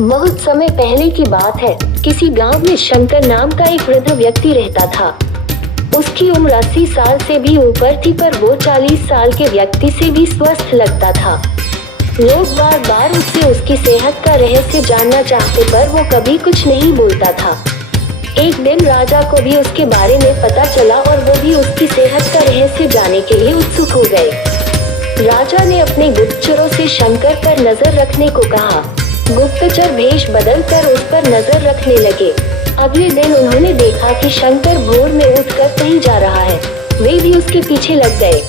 बहुत समय पहले की बात है। किसी गांव में शंकर नाम का एक वृद्ध व्यक्ति रहता था। उसकी उम्र 80 साल से भी ऊपर थी, पर वो 40 साल के व्यक्ति से भी स्वस्थ लगता था। लोग बार बार उससे उसकी सेहत का रहस्य जानना चाहते, पर वो कभी कुछ नहीं बोलता था। एक दिन राजा को भी उसके बारे में पता चला और वो भी उसकी सेहत का रहस्य जानने के लिए उत्सुक हो गए। राजा ने अपने गुप्तचरों से शंकर पर नजर रखने को कहा। गुप्तचर भेष बदलकर उस पर नजर रखने लगे। अगले दिन उन्होंने देखा कि शंकर भोर में उठकर कहीं जा रहा है। वे भी उसके पीछे लग गए।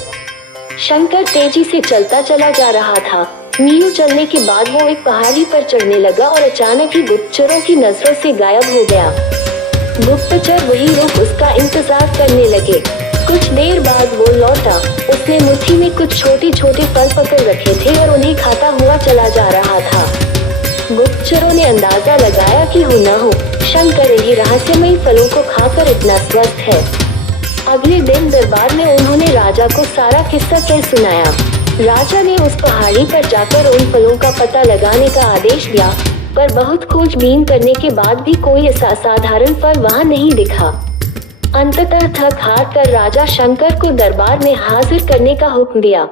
शंकर तेजी से चलता चला जा रहा था। मीलों चलने के बाद वो एक पहाड़ी पर चढ़ने लगा और अचानक ही गुप्तचरों की नजरों से गायब हो गया। गुप्तचर वहीं रुक उसका इंतजार करने लगे। कुछ देर बाद वो लौटा। उसने मुट्ठी में कुछ छोटे छोटे फल पकड़ रखे थे और उन्हें खाता हुआ चला जा रहा था। गुप्तचरों ने अंदाजा लगाया कि हो न हो शंकर इन्हीं रहस्यमयी फलों को खाकर इतना स्वस्थ है। अगले दिन दरबार में उन्होंने राजा को सारा किस्सा कह सुनाया। राजा ने उस पहाड़ी पर जाकर उन फलों का पता लगाने का आदेश दिया, पर बहुत खोजबीन करने के बाद भी कोई ऐसा साधारण फल वहां नहीं दिखा। अंततः थक हार कर राजा शंकर को दरबार में हाजिर करने का हुक्म दिया।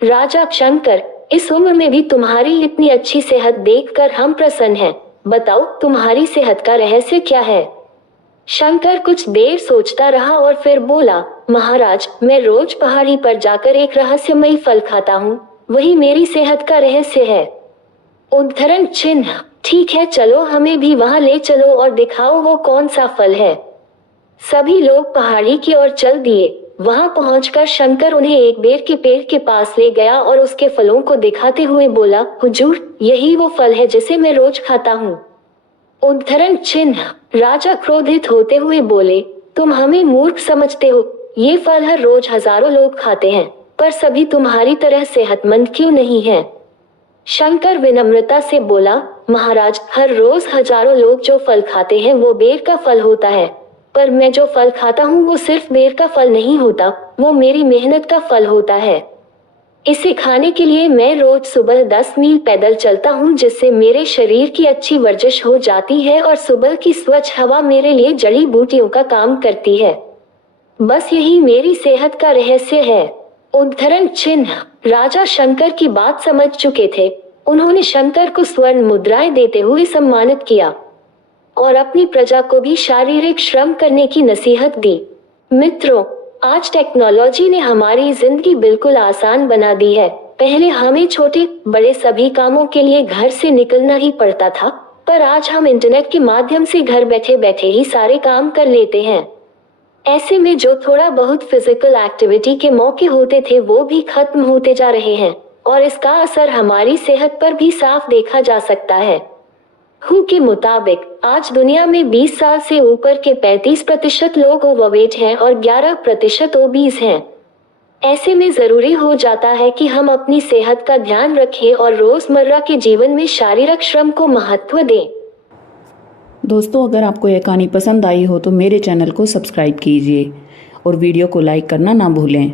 राजा शंकर, इस उम्र में भी तुम्हारी इतनी अच्छी सेहत देखकर हम प्रसन्न हैं। बताओ तुम्हारी सेहत का रहस्य क्या है? शंकर कुछ देर सोचता रहा और फिर बोला, महाराज, मैं रोज पहाड़ी पर जाकर एक रहस्यमयी फल खाता हूँ, वही मेरी सेहत का रहस्य है। उद्धरण चिन्ह। ठीक है, चलो हमें भी वहां ले चलो और दिखाओ वो कौन सा फल है। सभी लोग पहाड़ी की ओर चल दिए। वहां पहुंचकर शंकर उन्हें एक बेर के पेड़ के पास ले गया और उसके फलों को दिखाते हुए बोला, हुजूर, यही वो फल है जिसे मैं रोज खाता हूँ। उद्धरण चिन्ह। राजा क्रोधित होते हुए बोले, तुम हमें मूर्ख समझते हो। ये फल हर रोज हजारों लोग खाते हैं, पर सभी तुम्हारी तरह सेहतमंद क्यों नहीं है? शंकर विनम्रता से बोला, महाराज, हर रोज हजारों लोग जो फल खाते हैं वो बेर का फल होता है, पर मैं जो फल खाता हूँ वो सिर्फ बेर का फल नहीं होता, वो मेरी मेहनत का फल होता है। इसे खाने के लिए मैं रोज सुबह 10 मील पैदल चलता हूँ, जिससे मेरे शरीर की अच्छी वर्जिश हो जाती है और सुबह की स्वच्छ हवा मेरे लिए जड़ी बूटियों का काम करती है। बस यही मेरी सेहत का रहस्य है। उद्धरण चिन्ह। राजा शंकर की बात समझ चुके थे। उन्होंने शंकर को स्वर्ण मुद्राएं देते हुए सम्मानित किया और अपनी प्रजा को भी शारीरिक श्रम करने की नसीहत दी। मित्रों, आज टेक्नोलॉजी ने हमारी जिंदगी बिल्कुल आसान बना दी है। पहले हमें छोटे बड़े सभी कामों के लिए घर से निकलना ही पड़ता था, पर आज हम इंटरनेट के माध्यम से घर बैठे बैठे ही सारे काम कर लेते हैं। ऐसे में जो थोड़ा बहुत फिजिकल एक्टिविटी के मौके होते थे वो भी खत्म होते जा रहे हैं और इसका असर हमारी सेहत पर भी साफ देखा जा सकता है। WHO के मुताबिक आज दुनिया में 20 साल से ऊपर के 35% लोग ओवरवेट हैं और 11% ओबीस हैं। ऐसे में जरूरी हो जाता है कि हम अपनी सेहत का ध्यान रखें और रोजमर्रा के जीवन में शारीरिक श्रम को महत्व दें। दोस्तों, अगर आपको यह कहानी पसंद आई हो तो मेरे चैनल को सब्सक्राइब कीजिए और वीडियो को लाइक करना ना भूलें।